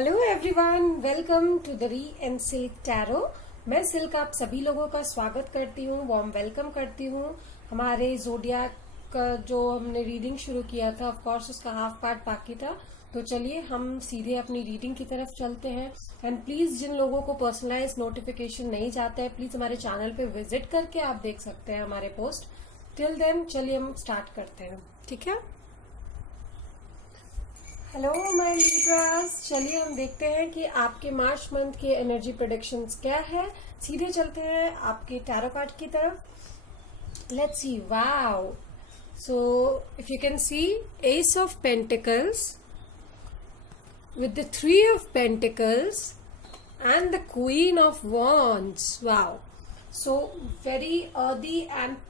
Hello everyone, welcome to the ree and silk tarot. मैं silk आप सभी लोगों का स्वागत करती हूँ, वार्म वेलकम करती हूँ। हमारे जोडियाक का जो हमने रीडिंग शुरू किया था, ऑफ कोर्स उसका हाफ पार्ट बाकी था। तो चलिए हम सीधे अपनी रीडिंग की तरफ चलते हैं। एंड प्लीज जिन लोगों को पर्सनलाइज नोटिफिकेशन नहीं जाता है, प्लीज हमारे चैनल पे विजिट करके आप देख सकते हैं हमारे पोस्ट। टिल देन चलिए हम स्टार्ट करते हैं, ठीक है। हेलो माय लीब्रास, चलिए हम देखते हैं कि आपके मार्च मंथ के एनर्जी प्रेडिक्शंस क्या है। सीधे चलते हैं आपके टैरो कार्ड की तरफ। Let's see. Wow, so if you can see ace of pentacles with the three of pentacles and the queen of wands. Wow, so very earthy and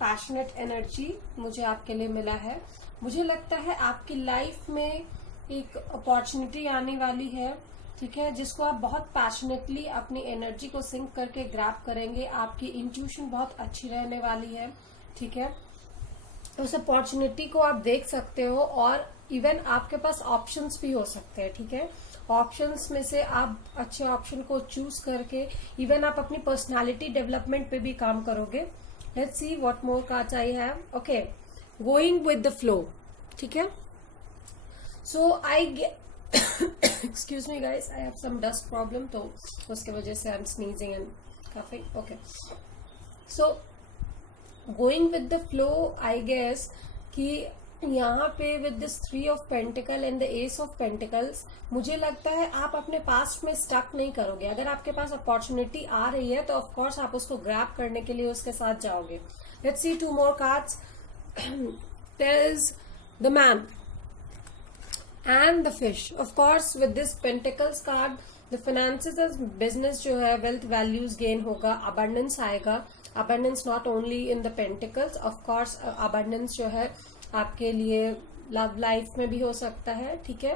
passionate energy मुझे आपके लिए मिला है। मुझे लगता है आपकी लाइफ में एक अपॉर्चुनिटी आने वाली है, ठीक है, जिसको आप बहुत पैशनेटली अपनी एनर्जी को सिंक करके ग्रैब करेंगे। आपकी इंट्यूशन बहुत अच्छी रहने वाली है, ठीक है। उस अपॉर्चुनिटी को आप देख सकते हो और इवन आपके पास ऑप्शंस भी हो सकते हैं, ठीक है। ऑप्शंस में से आप अच्छे ऑप्शन को चूज करके इवन आप अपनी पर्सनालिटी डेवलपमेंट पे भी काम करोगे। Let's see what more cards I have. Okay, going with the flow, ठीक है। So I excuse me guys, I have some dust problem, तो उसके वजह से I am sneezing and coughing. Okay, so going with the flow, I guess कि यहाँ पे with this three of pentacles and the ace of pentacles, मुझे लगता है आप अपने पास्ट में स्टक नहीं करोगे। अगर आपके पास अपॉर्चुनिटी आ रही है तो ऑफ कोर्स आप उसको ग्रैब करने के लिए उसके साथ जाओगे। Let's see two more cards. There is the man and the fish. Of course with this pentacles card, the finances, business जो है, वेल्थ वैल्यूज गेन होगा, अबंडेंस आएगा। Abundance not only in the pentacles, of course abundance जो है आपके लिए love life में भी हो सकता है, ठीक है।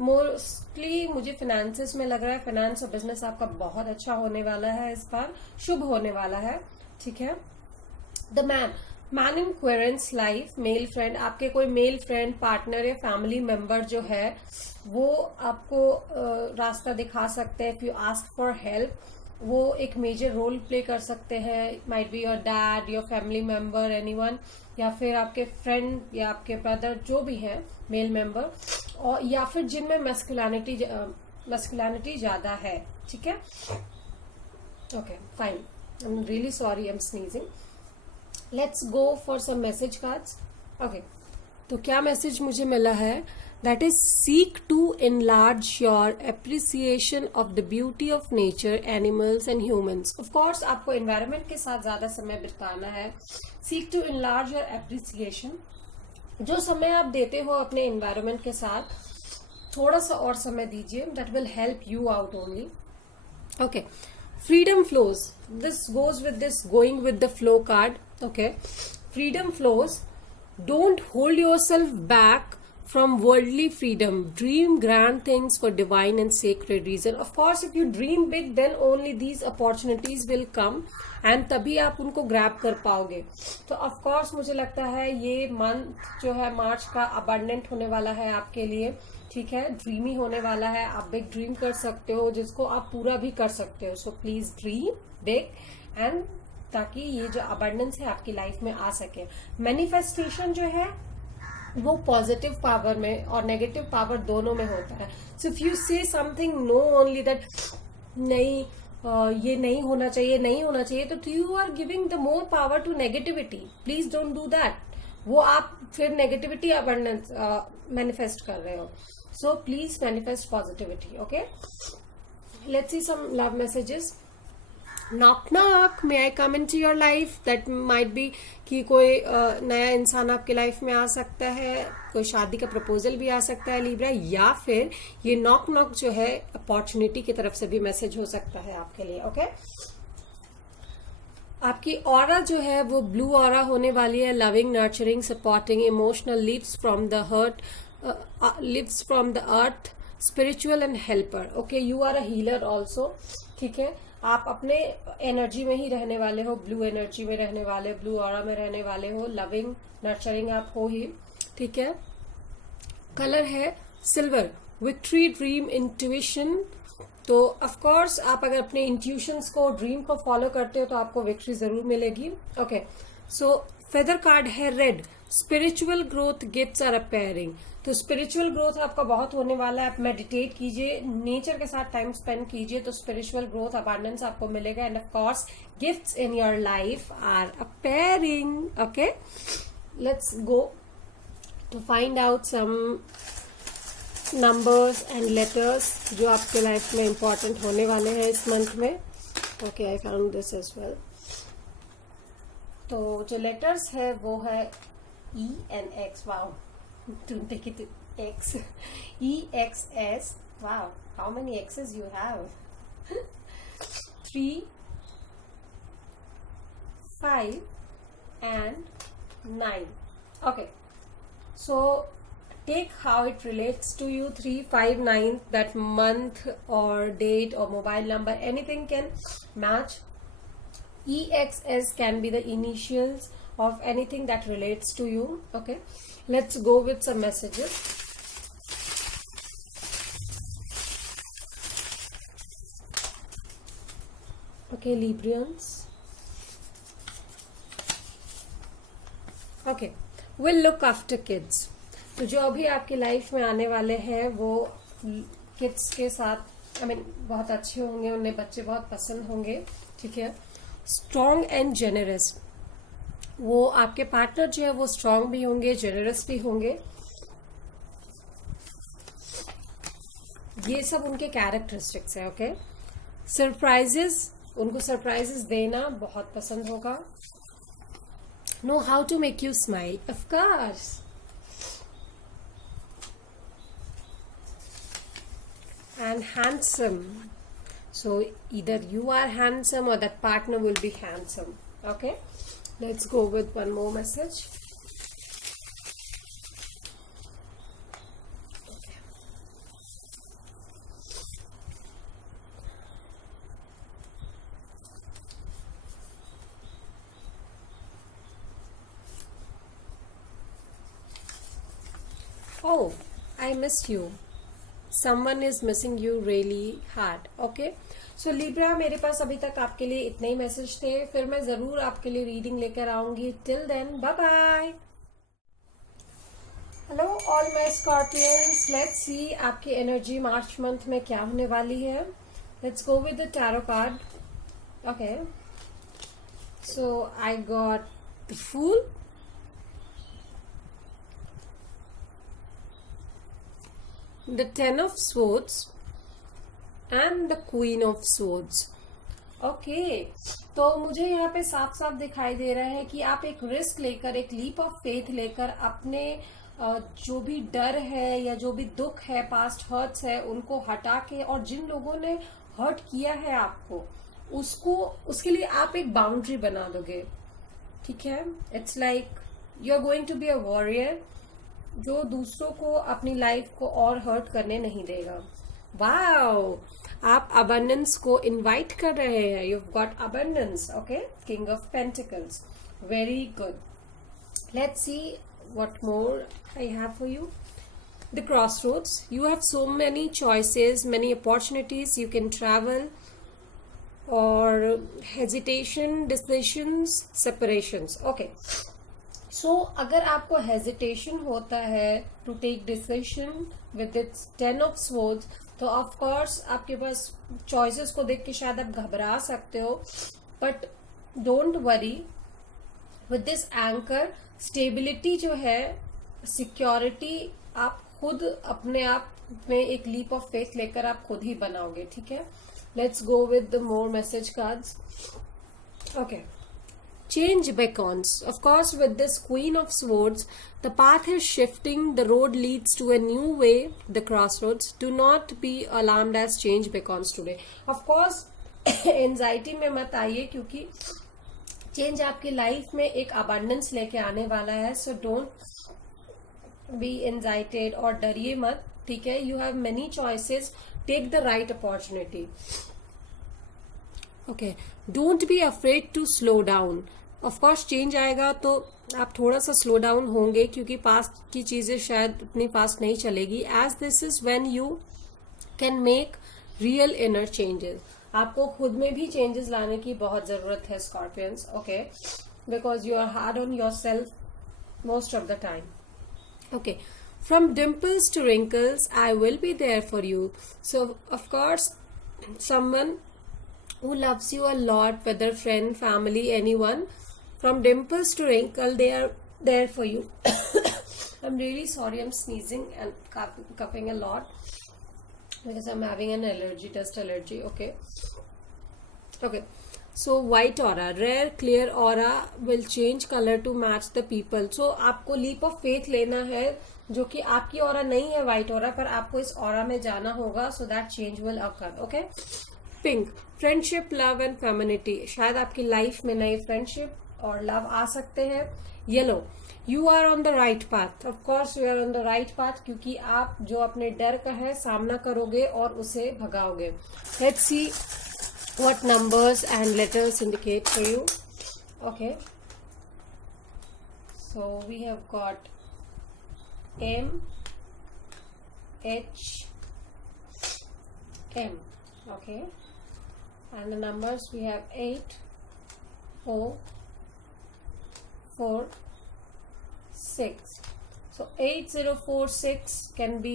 मोस्टली मुझे फाइनेंसेस में लग रहा है, फाइनेंस और बिजनेस आपका बहुत अच्छा होने वाला है, इस बार शुभ होने वाला है, ठीक है। The man in querent's life, male friend, आपके कोई मेल फ्रेंड, पार्टनर या फैमिली मेंबर जो है वो आपको रास्ता दिखा सकते हैं। If you ask for help, वो एक मेजर रोल प्ले कर सकते हैं। Might be your dad, your family member, anyone, या फिर आपके फ्रेंड या आपके ब्रदर जो भी है, मेल मेंबर, और या फिर जिनमें मस्कुलिनिटी ज्यादा है, ठीक है। Okay fine, I am really sorry, I am sneezing. Let's go for some message cards. Okay, तो क्या मैसेज मुझे मिला है? That is, seek to enlarge your appreciation of the beauty of nature, animals and humans. Of course, आपको environment के साथ ज्यादा समय बिताना है। Seek to enlarge your appreciation. जो समय आप देते हो अपने environment के साथ, थोड़ा सा और समय दीजिए। That will help you out only. Okay. Freedom flows. This goes with this going with the flow card. Okay. Freedom flows. Don't hold yourself back from worldly freedom. Dream grand things for divine and sacred reason. Of course, if you dream big, then only these opportunities will come and तभी आप उनको grab कर पाओगे। तो of course मुझे लगता है ये मंथ जो है मार्च का अबंडेंट होने वाला है आपके लिए, ठीक है। ड्रीमी होने वाला है, आप बिग ड्रीम कर सकते हो जिसको आप पूरा भी कर सकते हो। So please dream big and ताकि ये जो अबंडेंस है आपकी लाइफ में आ सके। मैनिफेस्टेशन जो है वो पॉजिटिव पावर में और नेगेटिव पावर दोनों में होता है। So if you say something no only that नहीं, ये नहीं होना चाहिए, नहीं होना चाहिए, तो you are giving the more power to negativity. Please don't do that. वो आप फिर नेगेटिविटी अबंडेंस मैनिफेस्ट कर रहे हो। So please manifest positivity. Okay, let's see some love messages. Knock knock, may I come in to your life. That might be कि कोई नया इंसान आपकी लाइफ में आ सकता है, कोई शादी का प्रपोजल भी आ सकता है लिब्रा, या फिर ये नॉक नॉक जो है अपॉर्चुनिटी की तरफ से भी मैसेज हो सकता है आपके लिए। ओके, आपकी ऑरा जो है वो ब्लू ऑरा होने वाली है। Loving, nurturing, supporting, emotional, lives from the heart, lives from the earth, spiritual and helper. Okay, you are a healer also, ठीक है। आप अपने एनर्जी में ही रहने वाले हो, ब्लू एनर्जी में रहने वाले, ब्लू ऑरा में रहने वाले हो। लविंग, नर्चरिंग आप हो ही, ठीक है। कलर है सिल्वर, विक्ट्री, ड्रीम, इंट्यूशन। तो ऑफ कोर्स आप अगर अपने इंट्यूशंस को, ड्रीम को फॉलो करते हो तो आपको विक्ट्री जरूर मिलेगी। ओके, सो फेदर कार्ड है red, spiritual growth, gifts are appearing. तो स्पिरिचुअल ग्रोथ आपका बहुत होने वाला है। आप मेडिटेट कीजिए, नेचर के साथ टाइम स्पेंड कीजिए, तो स्पिरिचुअल ग्रोथ, अबंडेंस आपको मिलेगा। And of course gifts in your life are appearing. Okay, let's go to find out some numbers and letters जो आपके लाइफ में इंपॉर्टेंट होने वाले हैं इस मंथ में। Okay, I found this as well. तो जो लेटर्स है वो है E and X. Wow, don't take it to X. E, X, S. Wow, how many X's you have? 3, 5 and 9. Okay, so take how it relates to you. 3, 5, 9, that month or date or mobile number, anything can match. EXS can be the initials of anything that relates to you. Okay, let's go with some messages. Okay, Librians. Okay, we'll look after kids. तो जो अभी आपकी life में आने वाले हैं वो kids के साथ बहुत अच्छे होंगे, उन्हें बच्चे बहुत पसंद होंगे। ठीक है, स्ट्रॉन्ग एंड जेनरस, वो आपके पार्टनर जो है वो स्ट्रांग भी होंगे, जेनरस भी होंगे। ये सब उनके कैरेक्टरिस्टिक्स है। ओके, सरप्राइजेस, उनको सरप्राइजेस देना बहुत पसंद होगा। Know how to make you smile, of course. And handsome, so either you are handsome or that partner will be handsome. Okay, let's go with one more message. Okay. Oh, I missed you. Someone is missing you really hard. Okay, so Libra, मेरे पास अभी तक आपके लिए इतने ही message थे, फिर मैं जरूर आपके लिए रीडिंग लेकर आऊंगी। Till then, bye bye. Hello all my scorpions, let's see आपकी एनर्जी मार्च मंथ में क्या होने वाली है। Let's go with the tarot card. Okay, so I got the fool, the Ten of Swords and the Queen of Swords. Okay, तो मुझे यहाँ पे साफ साफ दिखाई दे रहा है कि आप एक रिस्क लेकर, एक लीप ऑफ फेथ लेकर अपने जो भी डर है या जो भी दुख है, पास्ट हर्ट्स है, उनको हटा के, और जिन लोगों ने हर्ट किया है आपको, उसके लिए आप एक बाउंड्री बना दोगे। ठीक है, it's like you are going to be a warrior जो दूसरों को, अपनी लाइफ को और हर्ट करने नहीं देगा। वाओ, आप अबंडेंस को इनवाइट कर रहे हैं। You got abundance. Okay, king of pentacles, very good. Let's see what more I have for you. The crossroads, you have so many choices, many opportunities, you can travel, और hesitation, decisions, separations. Okay, so अगर आपको hesitation होता है to take decision with it's 10 of swords, तो of course आपके पास choices को देख के शायद आप घबरा सकते हो, but don't worry, with this anchor stability जो है, सिक्योरिटी, आप खुद अपने आप में एक लीप ऑफ फेथ लेकर आप खुद ही बनाओगे। ठीक है, let's go with the more message cards. Okay, change beckons. Of course, with this Queen of Swords, the path is shifting, the road leads to a new way, the crossroads. Do not be alarmed as change beckons today. Of course, anxiety में मत आइए, क्योंकि change आपकी life में एक abundance लेके आने वाला है। सो डोंट बी एंजाइटेड, और डरिए मत। ठीक है, you have many choices, take the right opportunity. Okay, don't be afraid to slow down. Of course change आएगा तो आप थोड़ा सा स्लो डाउन होंगे, क्योंकि पास्ट की चीजें शायद उतनी फास्ट नहीं चलेगी. As this is when you can make real inner changes. आपको खुद में भी चेंजेस लाने की बहुत जरूरत है scorpions. Okay, because you are hard on yourself most of the time. Okay, from dimples to wrinkles, I will be there for you. So of course, someone who loves you a lot, whether friend, family, anyone, from dimples to wrinkle, they are there for you. I'm really sorry, I'm sneezing and coughing a lot because I'm having an allergy, dust allergy. Okay, so white aura, rare clear aura will change color to match the people. So आपको leap of faith लेना है, जो कि आपकी aura नहीं है white aura, पर आपको इस ऑरा में जाना होगा, so that change will occur. Okay, pink, friendship, love and femininity. शायद आपकी लाइफ में नई फ्रेंडशिप और लव आ सकते हैं. Yellow, you are on the right path. Of course you are on the right path, क्योंकि आप जो अपने डर का है सामना करोगे और उसे भगाओगे. Let's see what numbers and letters indicate for you. Okay, so we have got M, H, M. Okay, and the numbers we have 8, 4, 4, 6. So 8046 can be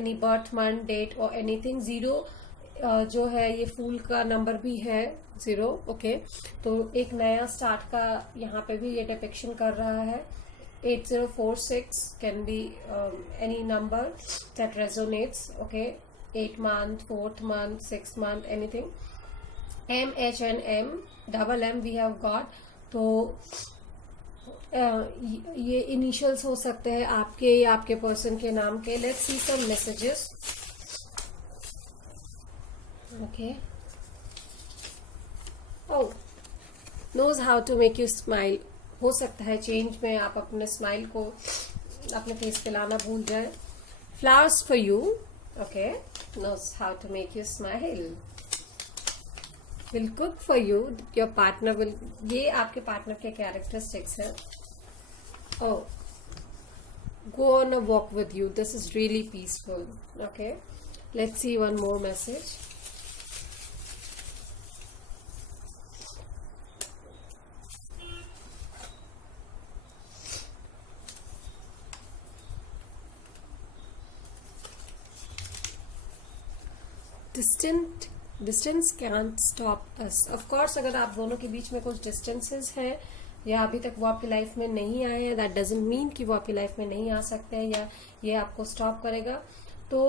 any birth month, date or anything. 0 जो है ये फूल का number भी है 0. Okay, तो एक नया start का यहाँ पे भी ये डिपिक्शन कर रहा है. 8046 can be any number that resonates. Okay, 8 month, 4th month, 6th month, anything. M, H and M, double M we have got. तो ये इनिशियल्स हो सकते हैं आपके या आपके पर्सन के नाम के. Let's see some messages. Okay, oh, knows how to make you smile. हो सकता है चेंज में आप अपने स्माइल को अपने फेस पे लाना भूल जाए. Flowers for you. Okay, knows how to make you smile. Will cook for you. Your partner will, ये आपके पार्टनर के कैरेक्टरिस्टिक्स है. Oh, go on a walk with you. This is really peaceful. Okay, let's see one more message. Distance can't stop us. Of course अगर आप दोनों के बीच में कुछ डिस्टेंसेस हैं या अभी तक वो आपकी लाइफ में नहीं आए हैं, दैट डजंट मीन कि वो आपकी लाइफ में नहीं आ सकते हैं या ये आपको स्टॉप करेगा. तो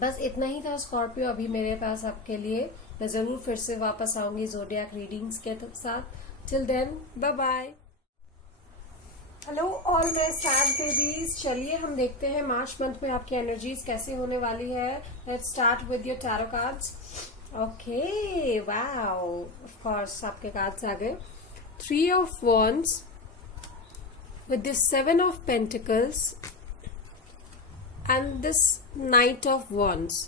बस इतना ही था स्कॉर्पियो अभी मेरे पास आपके लिए. मैं जरूर फिर से वापस आऊंगी ज़ोडिएक रीडिंग्स के साथ. Till then, bye bye. Hello all my sad babies. चलिए हम देखते हैं मार्च मंथ में आपकी एनर्जीज कैसे होने वाली है. Let's start with your tarot cards. Okay, wow, of course आपके कार्ड्स आ गए. 3 of Wands with this 7 of Pentacles and this Knight of Wands.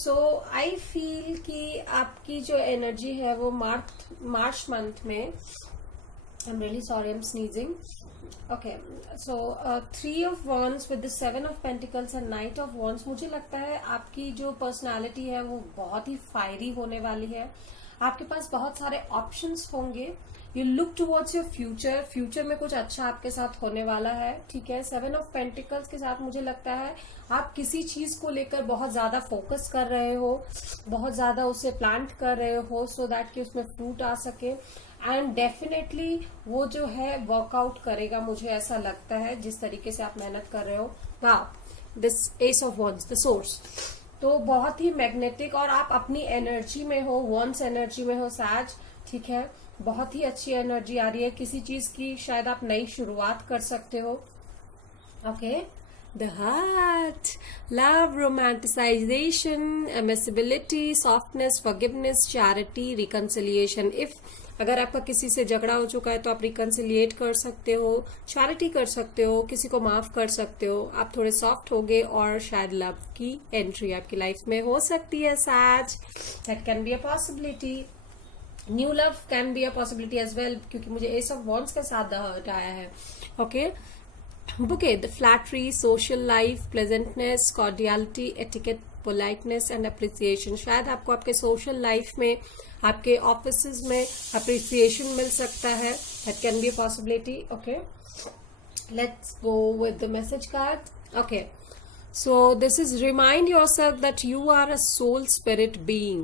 So I feel कि आपकी जो एनर्जी है वो मार्च मंथ में, I'm really sorry, I'm sneezing. Okay, so 3 of Wands with the 7 of Pentacles and Knight of Wands. मुझे लगता है आपकी जो पर्सनालिटी है वो बहुत ही फायरी होने वाली है. आपके पास बहुत सारे ऑप्शंस होंगे. You look towards your future. Future में कुछ अच्छा आपके साथ होने वाला है. ठीक है, 7 ऑफ पेंटिकल्स के साथ मुझे लगता है आप किसी चीज को लेकर बहुत ज्यादा फोकस कर रहे हो, बहुत ज्यादा उसे प्लांट कर रहे हो, सो दैट कि उसमें फ्रूट आ सके. एंड डेफिनेटली वो जो है वर्कआउट करेगा, मुझे ऐसा लगता है, जिस तरीके से आप मेहनत कर रहे हो. वाह, this S of wands, the source, तो बहुत ही मैग्नेटिक और आप अपनी एनर्जी में हो, वॉन्ड्स एनर्जी में हो सैज. ठीक है, बहुत ही अच्छी एनर्जी आ रही है. किसी चीज की शायद आप नई शुरुआत कर सकते हो. Okay, the heart, love, romanticisation, amicability, softness, forgiveness, charity, reconciliation. If अगर आपका किसी से झगड़ा हो चुका है तो आप रिकंसिलिएट कर सकते हो, चैरिटी कर सकते हो, किसी को माफ कर सकते हो. आप थोड़े सॉफ्ट हो गए और शायद लव की एंट्री आपकी लाइफ में हो सकती है says. That can be a possibility. New love can be a possibility as well, क्योंकि मुझे एस ऑफ वॉन्ड्स के साथ हटाया है. Okay, bouquet the flattery, social life, pleasantness, cordiality, etiquette, politeness and appreciation. शायद आपको आपके सोशल लाइफ में, आपके ऑफिस में अप्रिसिएशन मिल सकता है. That can be a possibility. Okay, let's go with the message card. Okay, so this is remind yourself that you are a soul spirit being.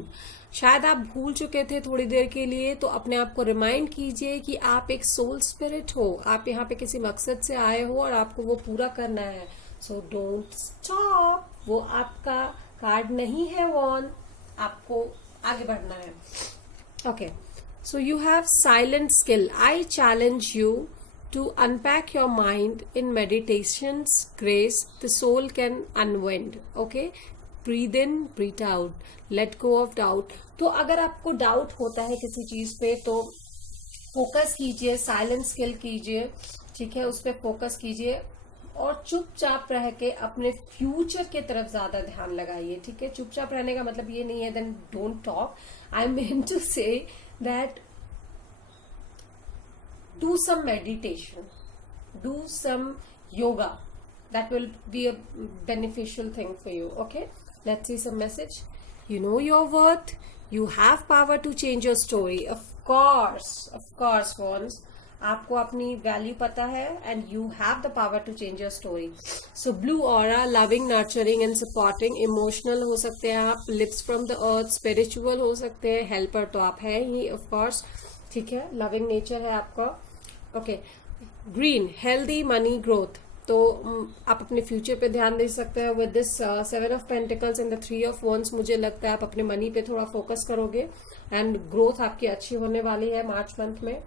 शायद आप भूल चुके थे थोड़ी देर के लिए, तो अपने आप को रिमाइंड कीजिए कि आप एक सोल स्पिरिट हो. आप यहाँ पे किसी मकसद से आए हो और आपको वो पूरा करना है. So don't stop. वो आपका कार्ड नहीं है वन, आपको आगे बढ़ना है. Okay, so you have silent skill. I challenge you to unpack your mind in meditation's grace. The soul can unwind. Okay, breathe in, breathe out, let go of doubt. तो अगर आपको doubt होता है किसी चीज पे, तो फोकस कीजिए, साइलेंट स्किल कीजिए, ठीक है, उस पर फोकस कीजिए और चुपचाप रह के अपने फ्यूचर के तरफ ज्यादा ध्यान लगाइए. ठीक है, चुपचाप रहने का मतलब ये नहीं है then don't talk. I mean to say that do some meditation, do some yoga. That will be a beneficial thing for you. Okay, let's see some message. You know your worth. You have power to change your story. Of course, ones. आपको अपनी value पता है and you have the power to change your story. So blue aura, loving, nurturing and supporting. Emotional हो सकते हैं आप, lips from the earth, spiritual हो सकते हैं, helper तो आप हैं ही of course. ठीक है, लविंग नेचर है आपका. Okay, green, healthy, money, growth. तो आप अपने फ्यूचर पे ध्यान दे सकते हैं with this 7 of pentacles and the 3 of wands. मुझे लगता है आप अपने मनी पे थोड़ा फोकस करोगे एंड ग्रोथ आपकी अच्छी होने वाली है मार्च मंथ में.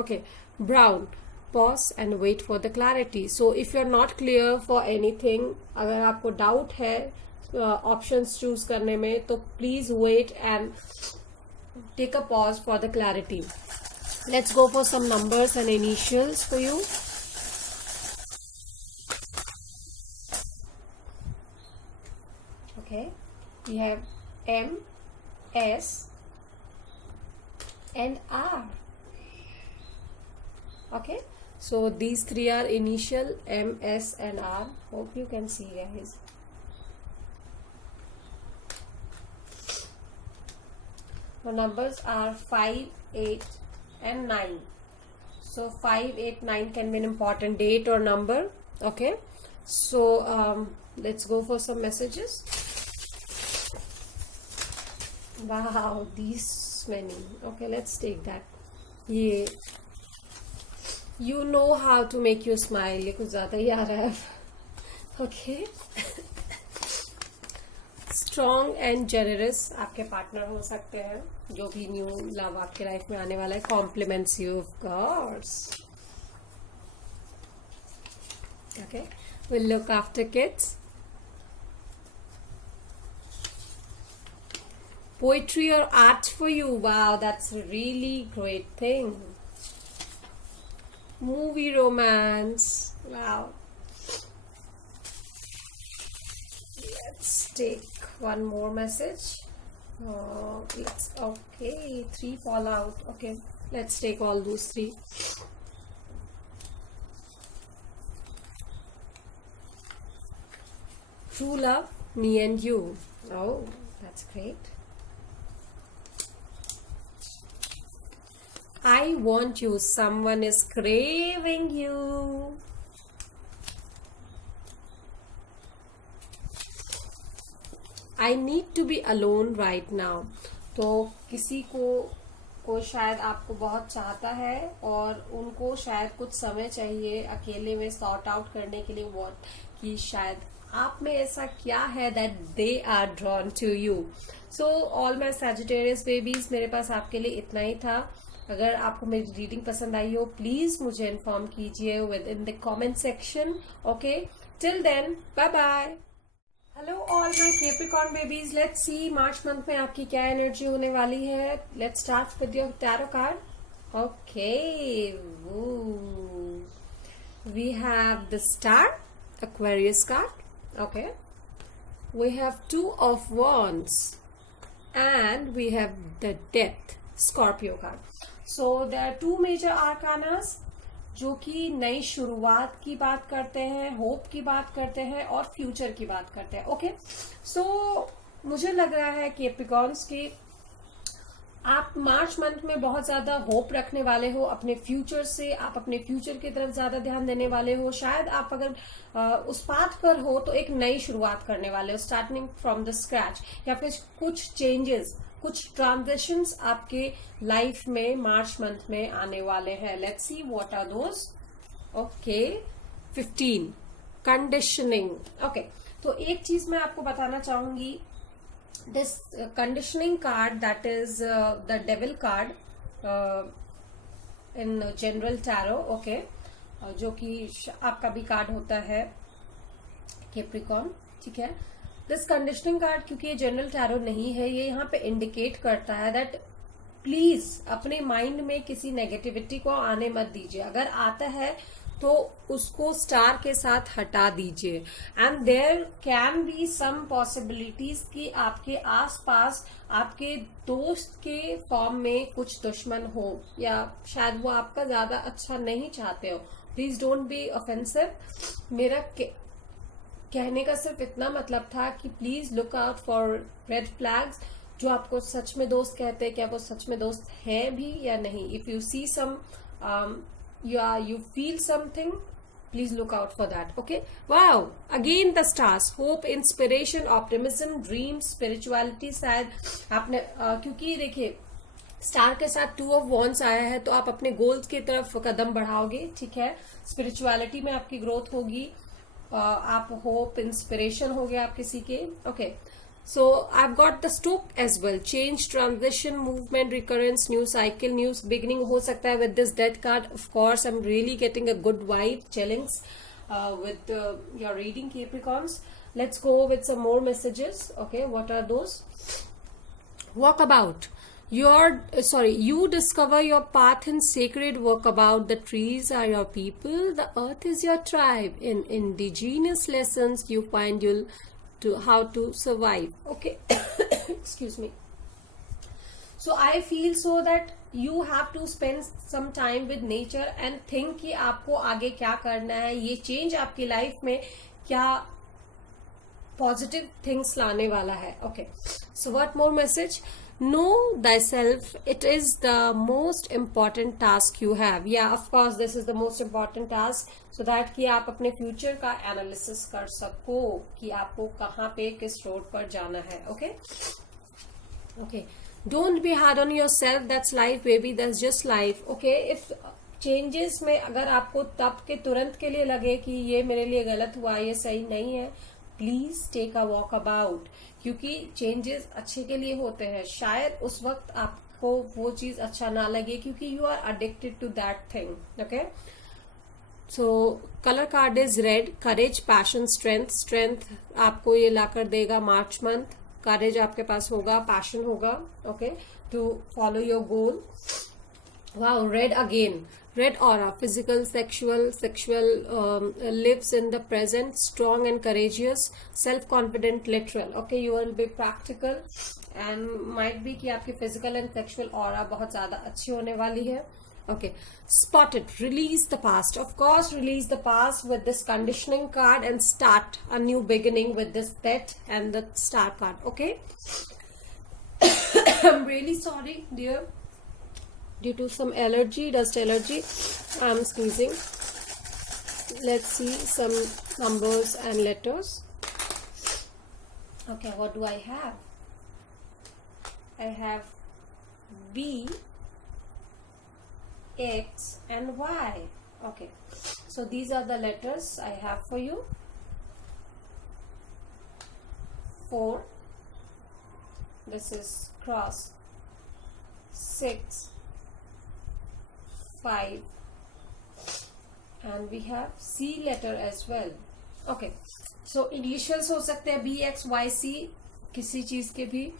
Okay, brown, pause and wait for the clarity. So if you are not clear for anything, अगर आपको डाउट है ऑप्शंस चूज करने में, तो please wait and take a pause for the clarity. Let's go for some numbers and initials for you. Okay, we have M, S and R. Okay, so these three are initial, M, S and R. Hope you can see, guys. The numbers are 5, 8 and 9. So 5, 8, 9 can be an important date or number. Okay, so let's go for some messages. Wow, these many. Okay, let's take that. Yeah, you know how to make you smile. ये कुछ ज़्यादा ही आ रहा है. Okay. Strong and generous आपके partner हो सकते हैं, जो भी न्यू लव आपके लाइफ में आने वाला है. Compliments you of course. Okay, will look after kids. Poetry और art for you. Wow, that's really great thing. Movie romance. Wow. Let's take one more message. Okay, 3 fall out. Okay, let's take all those 3. True love, me and you. Oh, that's great. I want you, someone is craving you. I need to be alone right now. तो किसी को शायद आपको बहुत चाहता है और उनको शायद कुछ समय चाहिए अकेले में सॉर्ट आउट करने के लिए. व्हाट, कि शायद आप में ऐसा क्या है that they are drawn to you. So all my Sagittarius babies, मेरे पास आपके लिए इतना ही था. अगर आपको मेरी रीडिंग पसंद आई हो, प्लीज मुझे इन्फॉर्म कीजिए with in the comment section. Okay, till then, bye bye. Hello all my Capricorn babies, let's see March month में आपकी क्या एनर्जी होने वाली है. Let's start with your tarot card. Okay, we have the star, Aquarius card. Okay, we have 2 of wands and we have the death. Scorpio card. So there are 2 major arcanas जो कि नई शुरुआत की बात करते हैं, होप की बात करते हैं और फ्यूचर की बात करते हैं। ओके, सो मुझे लग रहा है कि कैप्रिकॉर्न्स की आप मार्च मंथ में बहुत ज्यादा होप रखने वाले हो अपने फ्यूचर से, आप अपने फ्यूचर की तरफ ज्यादा ध्यान देने वाले हो। शायद आप अगर उस पाथ पर हो तो एक नई शुरुआत करने वाले हो, स्टार्टिंग फ्रॉम द स्क्रैच, या फिर कुछ चेंजेस, कुछ ट्रांजिशंस आपके लाइफ में मार्च मंथ में आने वाले हैं। Let's see what are those. Okay, 15 conditioning. Okay, तो एक चीज मैं आपको बताना चाहूंगी, this conditioning card, that is the devil card in general tarot, okay, जो कि आपका भी कार्ड होता है कैप्रिकॉर्न, ठीक है। दिस कंडीशनिंग कार्ड, क्योंकि ये जनरल टैरो नहीं है, ये यहाँ पे इंडिकेट करता है दैट प्लीज अपने माइंड में किसी नेगेटिविटी को आने मत दीजिए। अगर आता है तो उसको स्टार के साथ हटा दीजिए। And there can be some possibilities कि आपके आसपास आपके दोस्त के फॉर्म में कुछ दुश्मन हो, या शायद वो आपका ज्यादा अच्छा नहीं चाहते हो। Please don't be offensive. मेरा कहने का सिर्फ इतना मतलब था कि please look out for red flags. जो आपको सच में दोस्त कहते हैं, क्या वो सच में दोस्त हैं भी या नहीं। If you see some you feel something, please look out for that. Okay, wow, again the stars, hope, inspiration, optimism, dreams, spirituality। शायद आपने क्योंकि देखिए स्टार के साथ 2 of Wands आया है, तो आप अपने गोल्स की तरफ कदम बढ़ाओगे, ठीक है। स्पिरिचुअलिटी में आपकी ग्रोथ होगी, आप होप, इंस्पिरेशन हो गया आप किसी के। Okay, so I've got the Stoke as well, change, transition, movement, recurrence, new cycle, new beginning हो सकता है with this death card। Of course I'm really getting a good vibe, chillings with your reading, Capricorns। Let's go with some more messages। Okay, what are those? Walkabout, you discover your path in sacred walkabout. The trees are your people, the earth is your tribe. In indigenous lessons you find to how to survive. Okay, excuse me। So I feel so that you have to spend some time with nature and think कि आपको आगे क्या करना है, ये change आपकी life में क्या पॉजिटिव थिंग्स लाने वाला है। Okay, so what more message? Know thyself, it is the most important task you have। Yeah, of course this is the most important task, so that कि आप अपने फ्यूचर का एनालिसिस कर सको कि आपको कहाँ पे किस रोड पर जाना है। Okay, okay, don't be hard on your self, that's life baby, that's just life. Okay, if changes में अगर आपको तब के तुरंत के लिए लगे कि ये मेरे लिए गलत हुआ, ये सही नहीं है, please take a walk about, क्योंकि चेंजेस अच्छे के लिए होते हैं। शायद उस वक्त आपको वो चीज अच्छा ना लगे क्योंकि you are addicted to that thing. Okay, so colour card is red, courage, passion, strength. Strength आपको ये लाकर देगा मार्च मंथ। करेज आपके पास होगा, पैशन होगा, okay, to follow your goal. Wow, red again. Red aura, physical, sexual, lives in the present, strong and courageous, self-confident, literal. Okay, you will be practical and might be कि आपकी physical and sexual aura बहुत ज़्यादा अच्छी होने वाली है। Okay, spotted, release the past. Of course, release the past with this conditioning card and start a new beginning with this death and the star card. Okay, I'm really sorry, dear. Due to some allergy, dust allergy, I'm sneezing. Let's see some numbers and letters. Okay, what do I have? I have B, X and Y. Okay, so these are the letters I have for you. 4, this is cross, 6, 5, and we have C letter as well. Okay, so initials हो सकते हैं B, X, Y, C, किसी चीज के भी।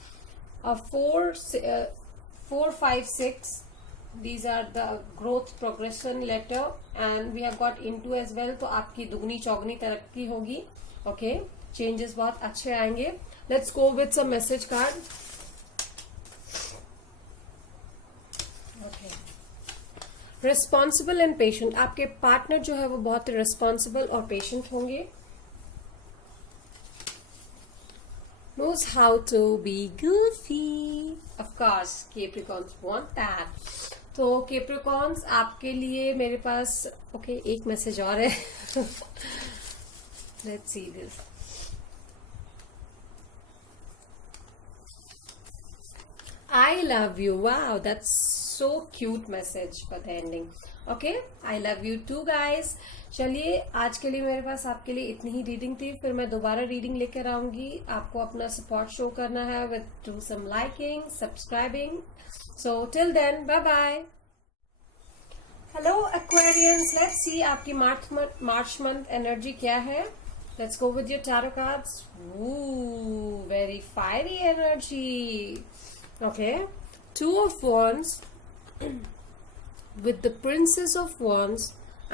4, 5, 6, these are the growth progression letter, and we have got into as well, तो आपकी दुगनी चौगनी तरक्की होगी। Okay, changes बहुत अच्छे आएंगे। Let's go with some message card। Responsible and patient, आपके पार्टनर जो है वो बहुत रिस्पॉन्सिबल और पेशेंट होंगे. knows how to be goofy. Of course, Capricorns want that. तो Capricorns आपके लिए मेरे पास एक मैसेज और है. Let's see this. I love you. Wow, that's so cute message for the ending. Okay, I love you too, guys. चलिए, आज के लिए मेरे पास आपके लिए इतनी ही रीडिंग थी. फिर मैं दोबारा रीडिंग लेकर आऊंगी. आपको अपना सपोर्ट शो करना है with do some liking, subscribing. So till then, bye bye. Hello Aquarians, let's see आपकी मार्च मंथ एनर्जी क्या है. Let's go with your tarot cards. Very fiery energy. Okay, Two of Wands with the Princess of Wands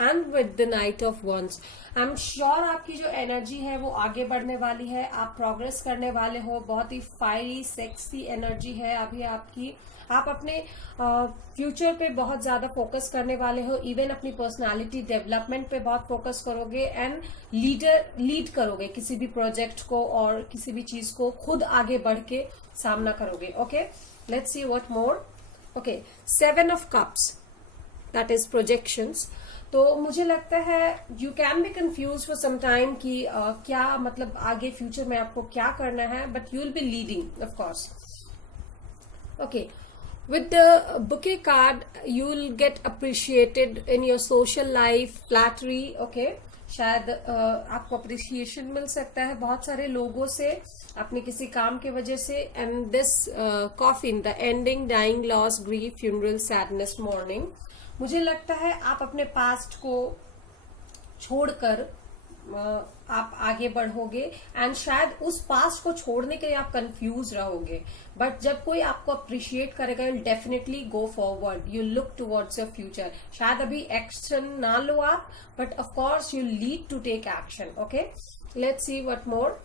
and with the Knight of Wands. I'm sure आपकी जो energy है वो आगे बढ़ने वाली है. आप प्रोग्रेस करने वाले हो. बहुत ही फायरी सेक्सी एनर्जी है अभी आपकी. आप अपने फ्यूचर पे बहुत ज्यादा फोकस करने वाले हो. इवन अपनी पर्सनालिटी डेवलपमेंट पे बहुत फोकस करोगे एंड लीड करोगे किसी भी प्रोजेक्ट को और किसी भी चीज को खुद आगे बढ़ के सामना करोगे. Okay, let's see what more. Okay, 7 of Cups, that is projections. तो मुझे लगता है you can be confuse for some time कि क्या मतलब आगे फ्यूचर में आपको क्या करना है, but you will be leading of course. Okay, with the bouquet card you will get appreciated in your social life, flattery. okay, शायद आपको अप्रिसिएशन मिल सकता है बहुत सारे लोगों से अपने किसी काम के वजह से. And this coffin, the ending, dying, loss, grief, funeral, sadness, mourning. मुझे लगता है आप अपने पास्ट को छोड़कर आप आगे बढ़ोगे एंड शायद उस पास्ट को छोड़ने के लिए आप कंफ्यूज रहोगे. बट जब कोई आपको अप्रिशिएट करेगा, you definitely go forward, you look towards your future. शायद अभी एक्शन ना लो आप, but of course you lead to take action. Okay, let's see what more.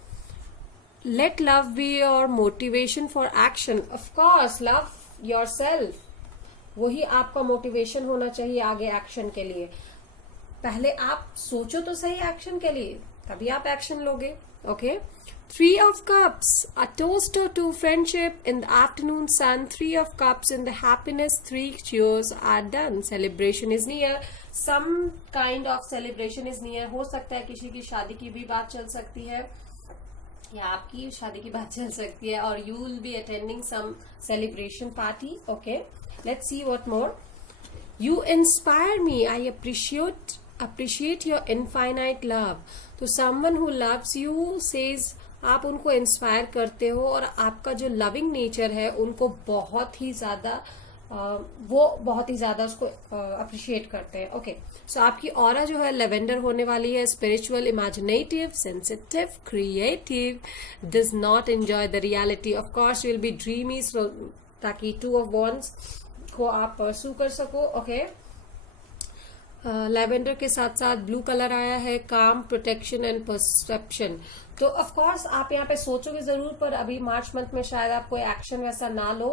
Let love be your motivation for action. Of course, love yourself, वही आपका motivation होना चाहिए आगे एक्शन के लिए. पहले आप सोचो तो सही एक्शन के लिए, तभी आप एक्शन लोगे. Okay, 3 of Cups, a toaster to friendship in the afternoon sun. 3 of Cups in the happiness. 3 cheers are done. Celebration is near. Some kind of celebration is near. हो सकता है किसी की शादी की भी बात चल सकती है या आपकी शादी की बात चल सकती है, और you will be attending some celebration party. Okay, let's see what more. You inspire me. I appreciate your infinite love. तो someone who loves you says आप उनको इंस्पायर करते हो और आपका जो लविंग नेचर है उनको बहुत ही ज्यादा वो बहुत ही ज्यादा उसको अप्रिशिएट करते हैं. ओके, सो आपकी ऑरा जो है लेवेंडर होने वाली है. Spiritual, imaginative, sensitive, creative, does not enjoy the reality. Of course will be dreamy, ताकि 2 of Wands को आप परसू कर सको. ओके, लैवेंडर के साथ साथ ब्लू कलर आया है. काम, प्रोटेक्शन एंड परसेप्शन. तो ऑफ कोर्स आप यहाँ पे सोचोगे जरूर, पर अभी मार्च मंथ में शायद आप कोई एक्शन वैसा ना लो.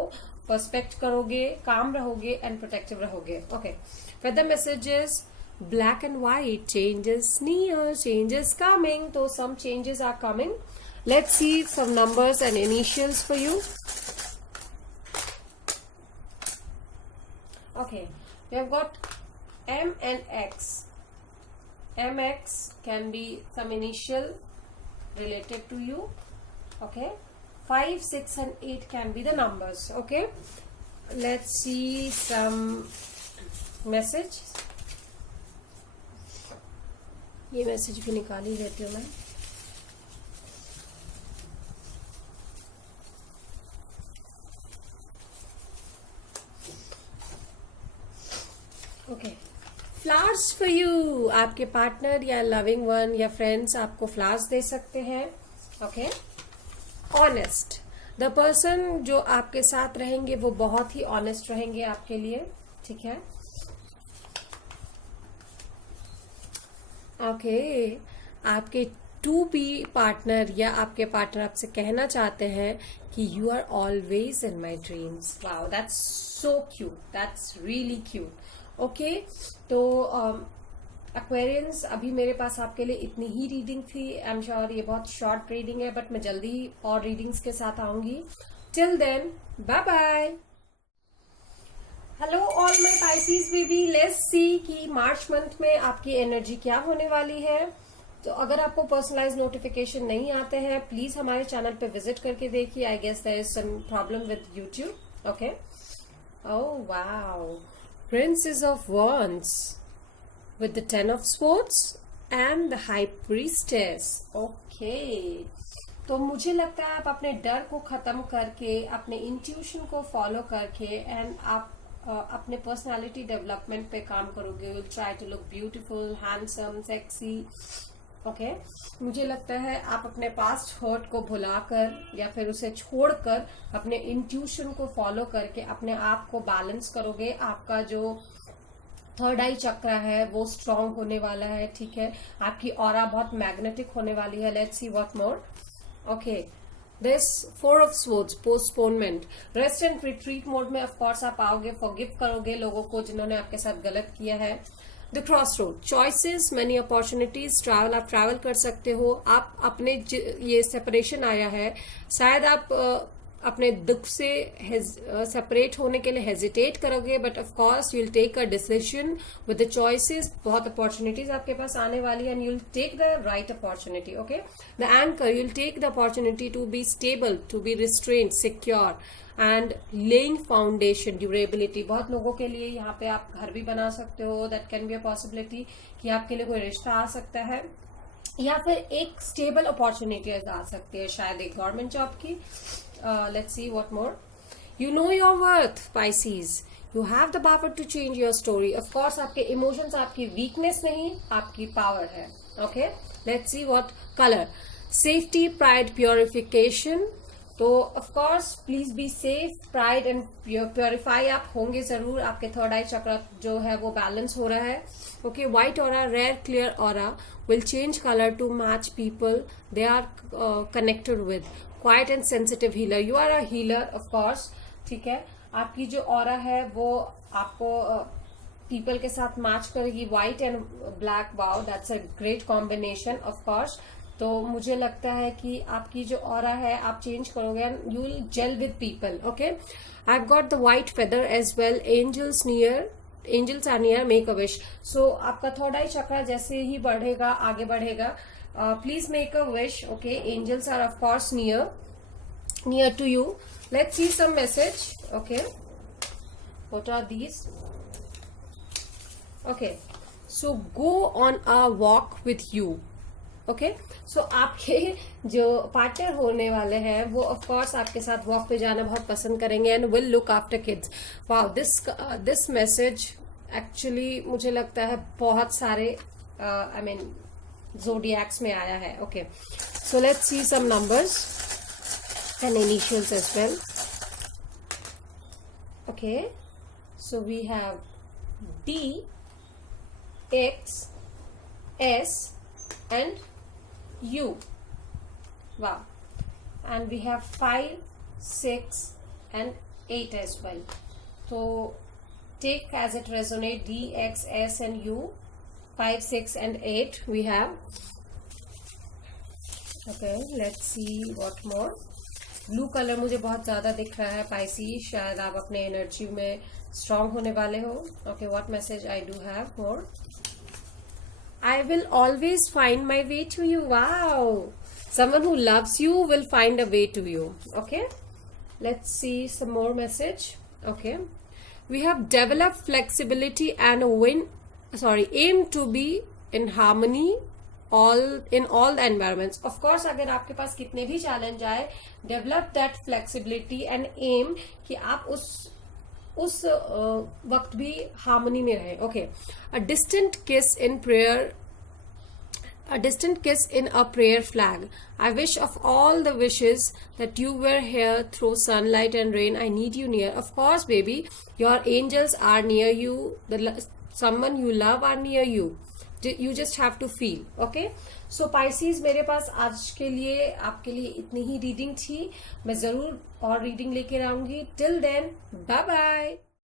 पर्सपेक्ट करोगे, काम रहोगे एंड प्रोटेक्टिव रहोगे. Okay, weather messages, black and white, changes near, changes coming. तो some changes are coming. Let's see some numbers and initials for you. Okay, we have got M and X. MX can be some initial related to you. Okay, 5, 6 and 8 can be the numbers. Okay, let's see some message. ये message भी निकाल ही लेती हूँ मैं. Okay, flowers for you. आपके partner या loving one या friends आपको फ्लावर्स दे सकते हैं. ओके, ऑनेस्ट, द पर्सन जो आपके साथ रहेंगे वो बहुत ही ऑनेस्ट रहेंगे आपके लिए. ठीक है. ओके, आपके टू बी पार्टनर या आपके पार्टनर आपसे कहना चाहते हैं कि you are always in my dreams. Wow, that's so cute, that's really cute. Okay तो एक्वेरियंस अभी मेरे पास आपके लिए इतनी ही रीडिंग थी। आई एम श्योर ये बहुत शॉर्ट रीडिंग है, बट मैं जल्दी ही और रीडिंग्स के साथ आऊंगी। Till then bye bye. Hello all my Pisces baby, let's see कि मार्च मंथ में आपकी एनर्जी क्या होने वाली है। तो अगर आपको पर्सनलाइज नोटिफिकेशन नहीं आते हैं, प्लीज हमारे चैनल पे विजिट करके देखिए। I guess there is some problem with YouTube. Okay, oh wow, princess of wands with the 10 of swords and the high priestess. Okay, तो मुझे लगता है आप अपने डर को खत्म करके, अपने इंट्यूशन को फॉलो करके एंड आप अपने पर्सनालिटी डेवलपमेंट पे काम करोगे। Will try to look beautiful, handsome, sexy. Okay, मुझे लगता है आप अपने पास्ट हर्ट को भुलाकर या फिर उसे छोड़कर अपने इंट्यूशन को फॉलो करके अपने आप को बैलेंस करोगे। आपका जो थर्ड आई चक्र है वो स्ट्रांग होने वाला है। ठीक है, आपकी ऑरा बहुत मैग्नेटिक होने वाली है। Let's see what more. Okay, this 4 of swords, postponement, rest and retreat mode में ऑफ कोर्स आप आओगे, फॉरगिव करोगे लोगों को जिन्होंने आपके साथ गलत किया है। The cross road, choices, many opportunities, travel, आप ट्रैवल कर सकते हो। आप अपने ये सेपरेशन आया है, शायद आप अपने दुख से सेपरेट होने के लिए हेजिटेट करोगे, but of course you will take a decision with the choices. बहुत अपॉर्चुनिटीज आपके पास आने वाली है and you will take the right opportunity. Okay, the anchor, you will take the opportunity to be stable, to be restrained, secure and laying foundation, durability. बहुत लोगों के लिए यहाँ पे आप घर भी बना सकते हो। That can be a possibility कि आपके लिए कोई रिश्ता आ सकता है या फिर एक स्टेबल अपॉर्चुनिटी आ सकती है, शायद एक गवर्नमेंट जॉब की। Let's see what more. You know your worth, Pisces. You have the power to change your story. Of course, आपके emotions आपकी weakness नहीं, आपकी power है. Okay? Let's see what color. Safety, pride, purification. तो of course, please be safe, pride and purify आप होंगे जरूर। आपके थर्ड आई चक्र जो है वो बैलेंस हो रहा है। Okay, white aura, rare clear aura will change color to match people they are connected with. Quiet and sensitive healer, you are a healer of course. ठीक है, आपकी जो ऑरा है वो आपको पीपल के साथ मैच करेगी। White and black, wow, that's a great combination of course. तो मुझे लगता है कि आपकी जो ऑरा है आप चेंज करोगे and you will gel with people. Okay, I have got the white feather as well, angels near, angels are near, make a wish. So आपका थर्ड आई चक्र जैसे ही बढ़ेगा, आगे बढ़ेगा, please make a wish. Okay, angels are of course near to you. Let's see some message. Okay, what are these? Okay, so go on a walk with you. Okay, so आपके जो partner होने वाले हैं वो of course आपके साथ walk पे जाना बहुत पसंद करेंगे and will look after kids. Wow, this message actually मुझे लगता है बहुत सारे आई मीन zodiacs में आया है। Okay, so let's see some numbers and initials as well. Okay, so we have D, X, S and U. Wow, and we have 5, 6 and 8 as well. So take as it resonate, D, X, S and U. 5, 6 and 8 we have. Okay, let's see what more. Blue colour मुझे बहुत ज्यादा दिख रहा है Pisces, शायद आप अपने energy में स्ट्रांग होने वाले हो। Okay, what message I do have more. I will always find my way to you. Wow, someone who loves you will find a way to you. Okay, let's see some more message. Okay, we have develop flexibility and aim to be in harmony in all the environments. Of course, अगर आपके पास कितने भी challenge आए, develop that flexibility and aim कि आप उस वक्त भी हार्मनी में रहे। Okay, a distant kiss in a prayer flag. I wish of all the wishes that you were here through sunlight and rain. I need you near. Of course, baby, your angels are near you. Someone you love are near you. You just have to feel. Okay, so Pisces, मेरे पास आज के लिए आपके लिए इतनी ही reading थी। मैं जरूर और रीडिंग लेके आऊंगी। Till then, bye bye.